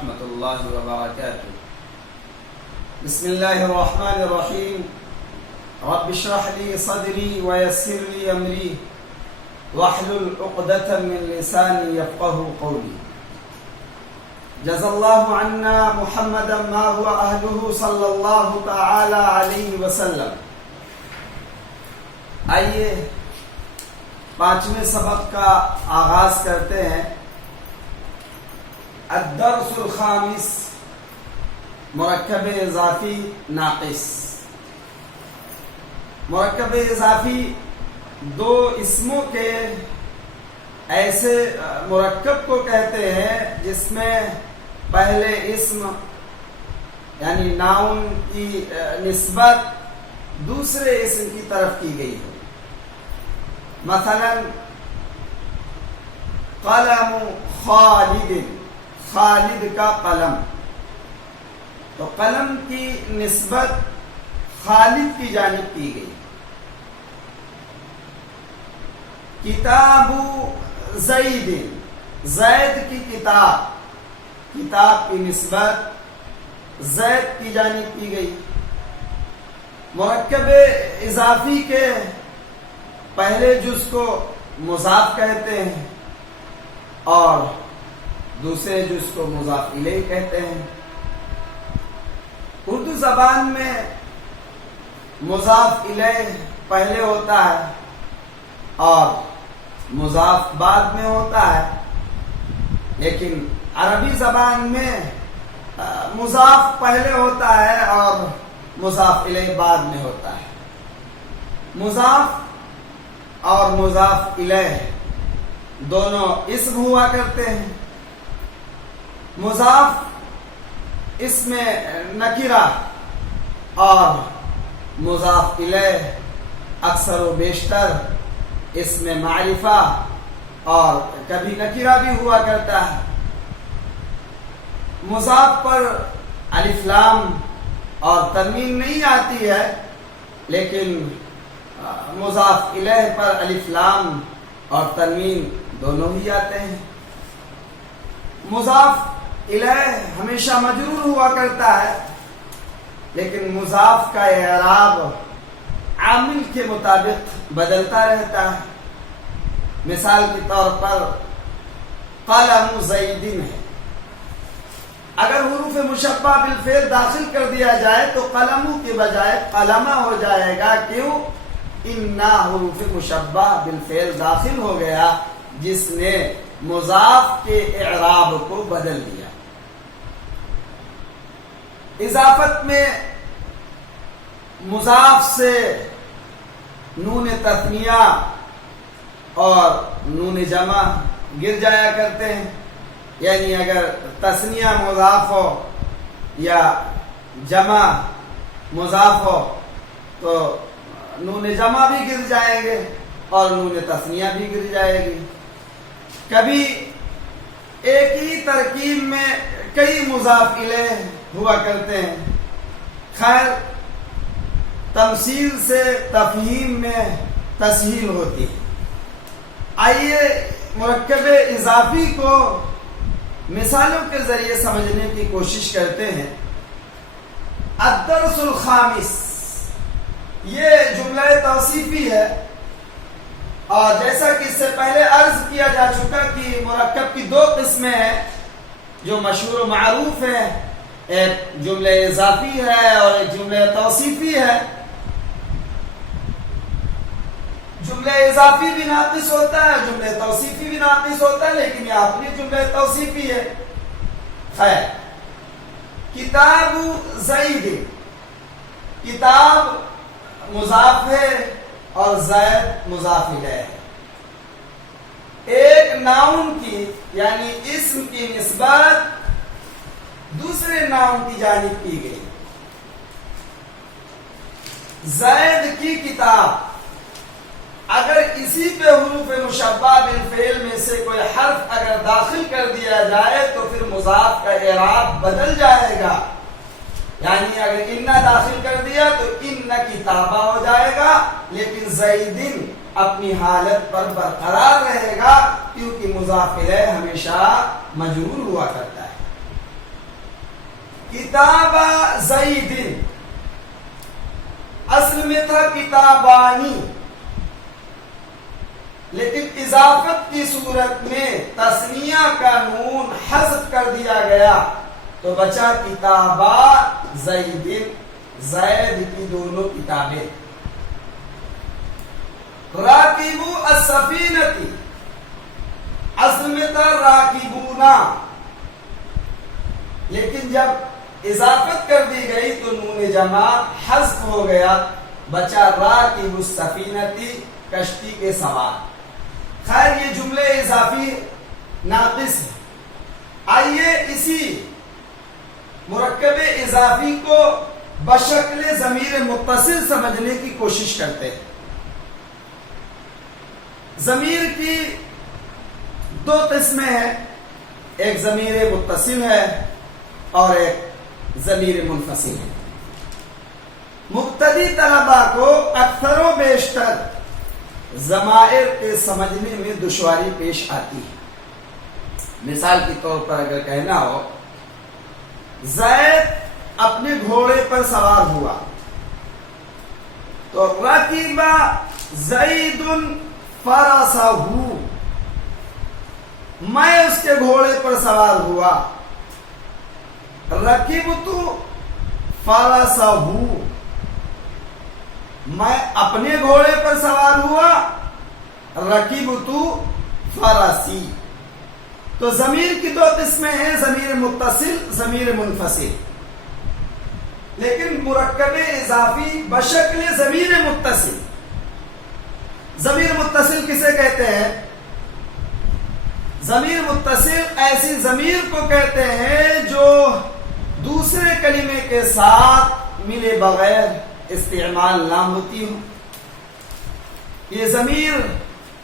ورحمة الله وبركاته. بسم الله الرحمن الرحيم. رب اشرح لي صدري ويسر لي أمري واحلل عقدة من لساني يفقه قولي. جزا الله عنا محمدا ما هو أهله صلى الله تعالى عليه وسلم. آئیے پانچویں سبق کا آغاز کرتے ہیں. الدرس الخامس، مرکب اضافی ناقص. مرکب اضافی دو اسموں کے ایسے مرکب کو کہتے ہیں جس میں پہلے اسم یعنی ناؤن کی نسبت دوسرے اسم کی طرف کی گئی ہو. مثلا قلم خالد، خالد کا قلم، تو قلم کی نسبت خالد کی جانب کی گئی. کتاب زید، زید کی کتاب، کتاب کی نسبت زید کی جانب کی گئی. مرکب اضافی کے پہلے جز کو مضاف کہتے ہیں اور دوسرے جز کو مضاف الیہ کہتے ہیں. اردو زبان میں مضاف الیہ پہلے ہوتا ہے اور مضاف بعد میں ہوتا ہے، لیکن عربی زبان میں مضاف پہلے ہوتا ہے اور مضاف الیہ بعد میں ہوتا ہے. مضاف اور مضاف الیہ دونوں اسم ہوا کرتے ہیں. مضاف اسم نکرہ اور مضاف الیہ اکثر و بیشتر اسم معرفہ اور کبھی نکرہ بھی ہوا کرتا ہے. مضاف پر الف لام اور تنوین نہیں آتی ہے، لیکن مضاف الیہ پر الف لام اور تنوین دونوں ہی آتے ہیں. مضاف الیہ ہمیشہ مجرور ہوا کرتا ہے، لیکن مضاف کا اعراب عامل کے مطابق بدلتا رہتا ہے. مثال کے طور پر قلم زیدن ہے، اگر حروف مشبہ بالفعل داخل کر دیا جائے تو قلموں کے بجائے قلمہ ہو جائے گا. کیوں؟ انا حروف مشبہ بالفعل داخل ہو گیا جس نے مضاف کے اعراب کو بدل دیا. اضافت میں مضاف سے نون تثنیہ اور نون جمع گر جایا کرتے ہیں. یعنی اگر تثنیہ مضاف ہو یا جمع مضاف ہو تو نون جمع بھی گر جائیں گے اور نون تثنیہ بھی گر جائے گی. کبھی ایک ہی ترکیب میں کئی مضاف الیہ ہوا کرتے ہیں. خیر، تمثیل سے تفہیم میں تسہیل ہوتی ہے. آئیے مرکب اضافی کو مثالوں کے ذریعے سمجھنے کی کوشش کرتے ہیں. الدرس الخامس، یہ جملہ توصیفی ہے اور جیسا کہ اس سے پہلے عرض کیا جا چکا کہ مرکب کی دو قسمیں ہیں جو مشہور و معروف ہیں. ایک جملہ اضافی ہے اور ایک جملہ توصیفی ہے. جملہ اضافی بھی ناقص ہوتا ہے، جملہ توصیفی بھی ناقص ہوتا ہے، لیکن یہ اپنی جملہ توصیفی ہے. خیر، کتاب زید، کتاب مضاف ہے اور زید مضاف الیہ ہے. ایک ناؤن کی یعنی اسم کی نسبت دوسرے ناؤن کی جانب کی گئی. زید کی کتاب، اگر اسی پہ حروف مشبہ بالفعل میں سے کوئی حرف اگر داخل کر دیا جائے تو پھر مضاف کا اعراب بدل جائے گا. یعنی اگر انا داخل کر دیا تو ان کتابہ ہو جائے گا، لیکن زیدن اپنی حالت پر برقرار رہے گا کیونکہ مضاف الیہ ہمیشہ مجرور ہوا کرتا ہے. کتاب زید، اصل میں تھا کتابانی، لیکن اضافت کی صورت میں تثنیہ کا نون حذف کر دیا گیا تو بچا کتابا زید، زید کی دونوں کتابیں۔ راکبو السفینتی، اصل میں تھا راکبونا، لیکن جب اضافت کر دی گئی تو نون جمع حذف ہو گیا، بچا راکب السفینتی، کشتی کے سوار۔ خیر یہ جملے اضافی ناقص ہے، آئیے اسی مرکب اضافی کو بشکل ضمیر متصل سمجھنے کی کوشش کرتے ہیں۔ ضمیر کی دو قسمیں ہیں، ایک ضمیر متصل ہے اور ایک ضمیر منفصل ہے۔ مبتدی طلباء کو اکثر و بیشتر ضمائر کے سمجھنے میں دشواری پیش آتی ہے۔ مثال کے طور پر اگر کہنا ہو زید اپنے گھوڑے پر سوار ہوا تو رکب زید فرسہ، میں اس کے گھوڑے پر سوار ہوا، رکبت فرسہ، میں اپنے گھوڑے پر سوار ہوا، رکبت فرسی۔ تو ضمیر کی دو قسمیں ہیں، ضمیر متصل، ضمیر منفصل، لیکن مرکب اضافی بشکل ضمیر متصل۔ ضمیر متصل کسے کہتے ہیں؟ ضمیر متصل ایسی ضمیر کو کہتے ہیں جو دوسرے کلمے کے ساتھ ملے بغیر استعمال نہ ہوتی ہو۔ یہ ضمیر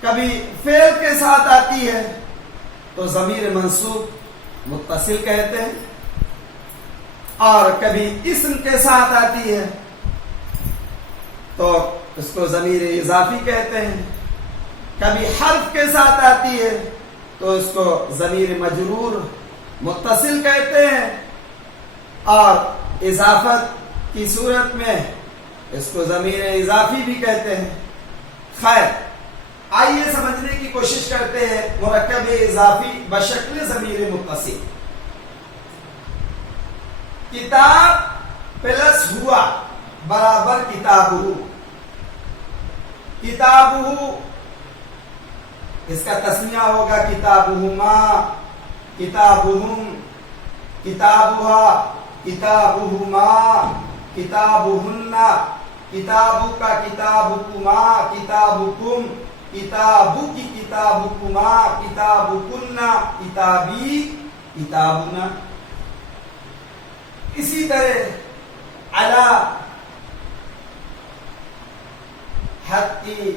کبھی فعل کے ساتھ آتی ہے تو ضمیر منصوب متصل کہتے ہیں، اور کبھی اسم کے ساتھ آتی ہے تو اس کو ضمیر اضافی کہتے ہیں، کبھی حرف کے ساتھ آتی ہے تو اس کو ضمیر مجرور متصل کہتے ہیں، اور اضافت کی صورت میں اس کو ضمیر اضافی بھی کہتے ہیں۔ خیر آئیے سمجھنے کی کوشش کرتے ہیں مرکب اضافی بشکل ضمیر متصل۔ کتاب پلس ہوا برابر کتابہ، کتابہ اس کا تسمیہ ہوگا کتابہما، کتابہم، کتابہا، کتابہما، کتابہن، کتابک، کتابکما، کتابکم، کتابک، کتابکما، کتابکن، کتابی، کتابنا۔ اسی طرح علی حد کی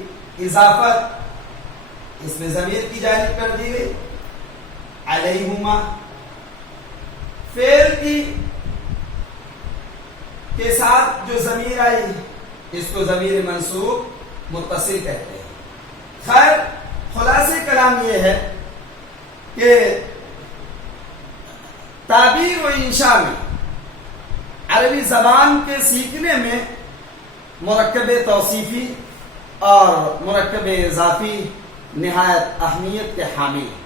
اضافت اس میں ضمیر کی جانب کر دی گئی، علیہما۔ فعل کی کے ساتھ جو ضمیر آئی اس کو ضمیر منصوب متصل کہتے ہیں۔ خیر خلاصے کلام یہ ہے کہ تعبیر و انشاء میں عربی زبان کے سیکھنے میں مرکب توصیفی اور مرکب اضافی نہایت اہمیت کے حامل ہیں۔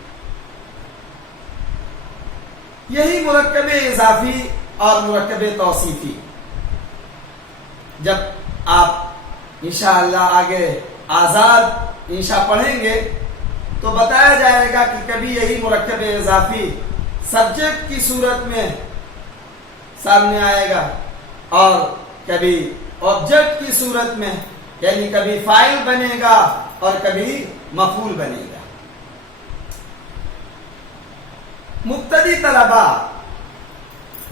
یہی مرکب اضافی اور مرکب توصیفی جب آپ انشاءاللہ آگے آزاد انشاء پڑھیں گے تو بتایا جائے گا کہ کبھی یہی مرکب اضافی سبجیکٹ کی صورت میں سامنے آئے گا اور کبھی آبجیکٹ کی صورت میں، یعنی کبھی فاعل بنے گا اور کبھی مفعول بنے گا۔ مبتدی طلباء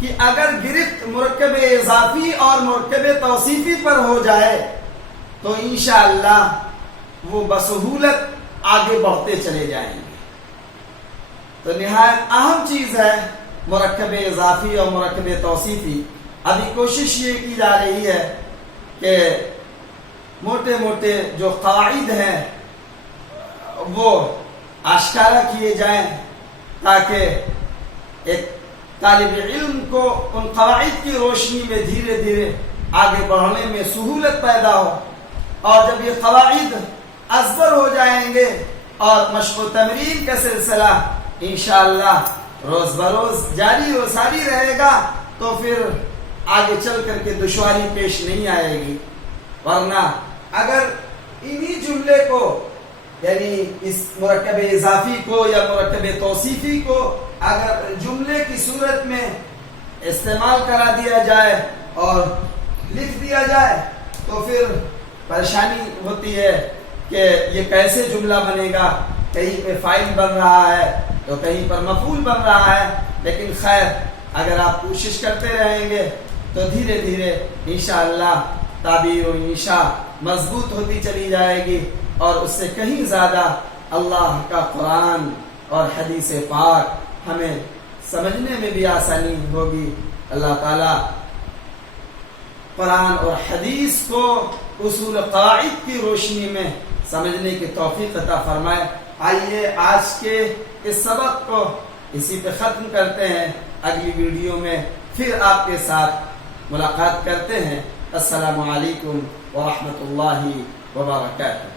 کہ اگر گرفت مرکب اضافی اور مرکب توصیفی پر ہو جائے تو انشاءاللہ وہ بسہولت آگے بڑھتے چلے جائیں گے۔ تو نہایت اہم چیز ہے مرکب اضافی اور مرکب توصیفی۔ ابھی کوشش یہ کی جا رہی ہے کہ موٹے موٹے جو قواعد ہیں وہ آشکارا کیے جائیں تاکہ ایک طالب علم کو ان قواعد کی روشنی میں دھیرے دھیرے آگے بڑھنے میں سہولت پیدا ہو، اور جب یہ قواعد ازبر ہو جائیں گے اور مشق و تمرین کا سلسلہ انشاءاللہ روز بروز جاری و ساری رہے گا تو پھر آگے چل کر کے دشواری پیش نہیں آئے گی. ورنہ اگر انہی جملے کو یعنی اس مرکب اضافی کو یا مرکب توصیفی کو اگر جملے کی صورت میں استعمال کرا دیا جائے اور لکھ دیا جائے تو پھر پریشانی ہوتی ہے کہ یہ کیسے جملہ بنے گا، کہیں پہ فاعل بن رہا ہے تو کہیں پر مفعول بن رہا ہے. لیکن خیر اگر آپ کوشش کرتے رہیں گے تو دھیرے دھیرے انشاءاللہ تعبیر و انشاء مضبوط ہوتی چلی جائے گی، اور اس سے کہیں زیادہ اللہ کا قرآن اور حدیث پاک ہمیں سمجھنے میں بھی آسانی ہوگی. اللہ تعالی قرآن اور حدیث کو اصول قواعد کی روشنی میں سمجھنے کی توفیق عطا فرمائے. آئیے آج کے اس سبق کو اسی پہ ختم کرتے ہیں. اگلی ویڈیو میں پھر آپ کے ساتھ ملاقات کرتے ہیں. السلام علیکم ورحمۃ اللہ وبرکاتہ.